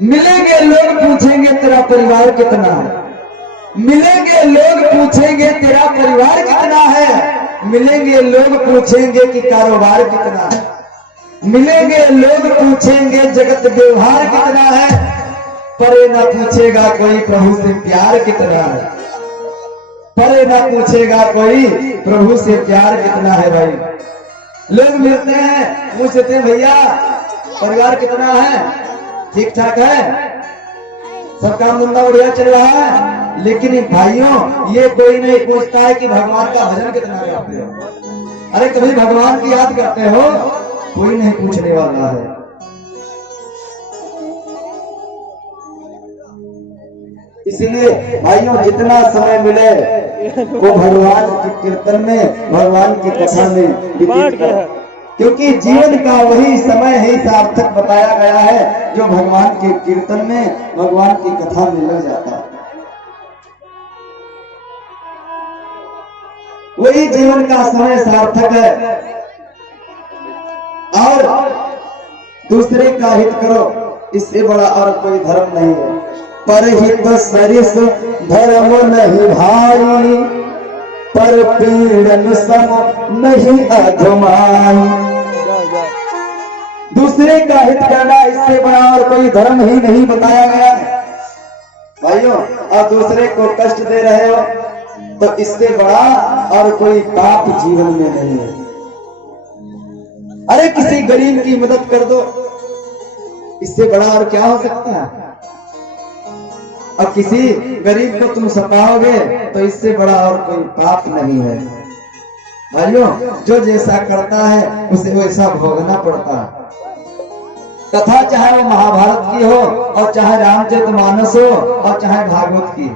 मिलेंगे लोग पूछेंगे तेरा परिवार कितना है, मिलेंगे लोग पूछेंगे तेरा परिवार कितना है, मिलेंगे लोग पूछेंगे कि कारोबार कितना है, मिलेंगे लोग पूछेंगे जगत व्यवहार कितना है, परे ना पूछेगा कोई प्रभु से प्यार कितना है, परे ना पूछेगा कोई प्रभु से प्यार कितना है। भाई लोग मिलते हैं पूछते हैं भैया परिवार कितना है, ठीक ठाक है, सब काम धंधा बढ़िया चल रहा है, लेकिन भाइयों ये कोई नहीं पूछता है कि भगवान का भजन कितना करते हो। अरे कभी भगवान की याद करते हो, कोई नहीं पूछने वाला है। इसलिए भाइयों जितना समय मिले वो भगवान के कीर्तन में, भगवान की कथा में व्यतीत करो, क्योंकि जीवन का वही समय ही सार्थक बताया गया है जो भगवान के कीर्तन में, भगवान की कथा में लग जाता है। वही जीवन का समय सार्थक है। और दूसरे का हित करो, इससे बड़ा और कोई धर्म नहीं है। परहित सरिस धर्म नहीं भाई, पर पीड़न सम नहीं अधमाई। दूसरे का हित करना इससे बड़ा और कोई धर्म ही नहीं बताया गया है। भाइयों आप दूसरे को कष्ट दे रहे हो तो इससे बड़ा और कोई पाप जीवन में नहीं है। अरे किसी गरीब की मदद कर दो, इससे बड़ा और क्या हो सकता है। और किसी गरीब को तुम सताओगे तो इससे बड़ा और कोई पाप नहीं है। भाइयों जो जैसा करता है उसे वैसा भोगना पड़ता है। कथा चाहे वो महाभारत की हो और चाहे रामचरितमानस हो और चाहे भागवत की,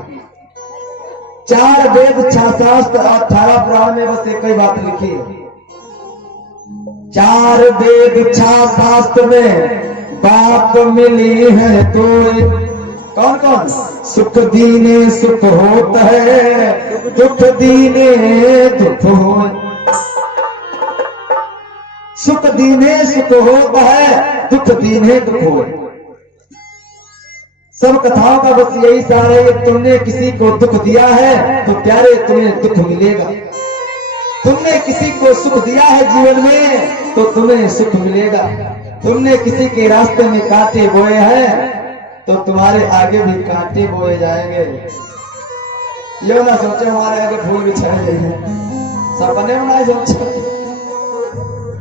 4 वेद 6 शास्त्र और 18 पुराण में बस एक ही बात लिखी है। 4 वेद 6 शास्त्र में बात मिली है तो कौन कौन, सुख दीने सुख होता है, दुख दीने दुख हो, सुख दीने सुख होता है, दुख दीने दुख हो। सब कथाओं का बस यही सार है, तुमने किसी को दुख दिया है तो प्यारे तुम्हें दुख मिलेगा, तुमने किसी को सुख दिया है जीवन में तो तुम्हें सुख मिलेगा, तुमने किसी के रास्ते में कांटे बोए हैं तो तुम्हारे आगे भी कांटे बोए जाएंगे। ये ना सोचे हमारे आगे फूल बिछाए जाएंगे, सपने में ना सोचे।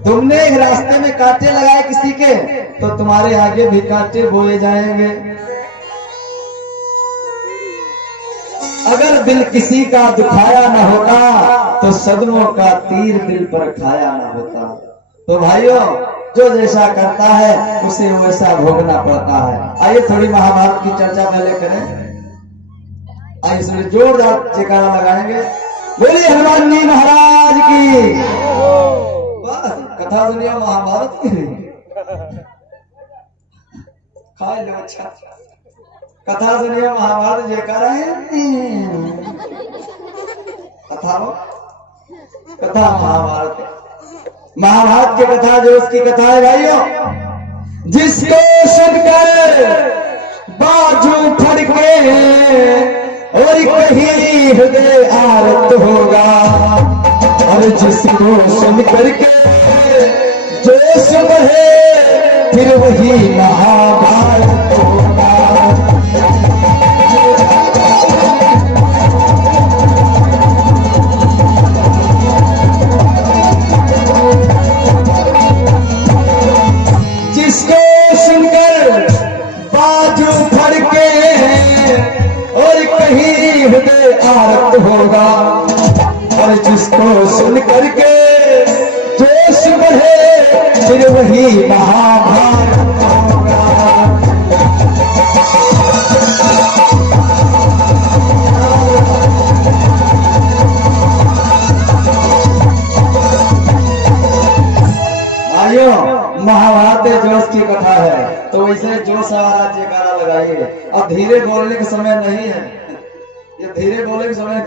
तुमने एक रास्ते में कांटे लगाए किसी के तो तुम्हारे आगे भी कांटे बोए जाएंगे। अगर दिल किसी का दुखाया ना होता तो सदमों का तीर दिल पर खाया ना होता। तो भाइयों जो जैसा करता है उसे वैसा भोगना पड़ता है। आइए थोड़ी महाभारत की चर्चा पहले करें। आइए इसमें जोरदार जयकारा लगाएंगे, बोलिए हनुमान जी महाराज की। बस कथा सुनिए महाभारत की, खा लो अच्छा, कथा सुनिए महाभारत जयकारा है। कथा महाभारत, महाभारत की कथा जो उसकी कथा है भाइयों, जिसको सुनकर बाजू फड़के और कहीं हृदय आरत होगा, और जिसको सुन करके जोश बढ़े फिर वही महाभारत होगा। जिसको सुनकर बाजू फड़के और कहीं हृदय आरत होगा, और जिसको सुन करके जोश बढ़े फिर वही महाभारत होगा। महाभारत जोश की कथा है तो वैसे जोश वाला जयकारा लगाइए। अब धीरे बोलने का समय नहीं है, ये धीरे बोलने का समय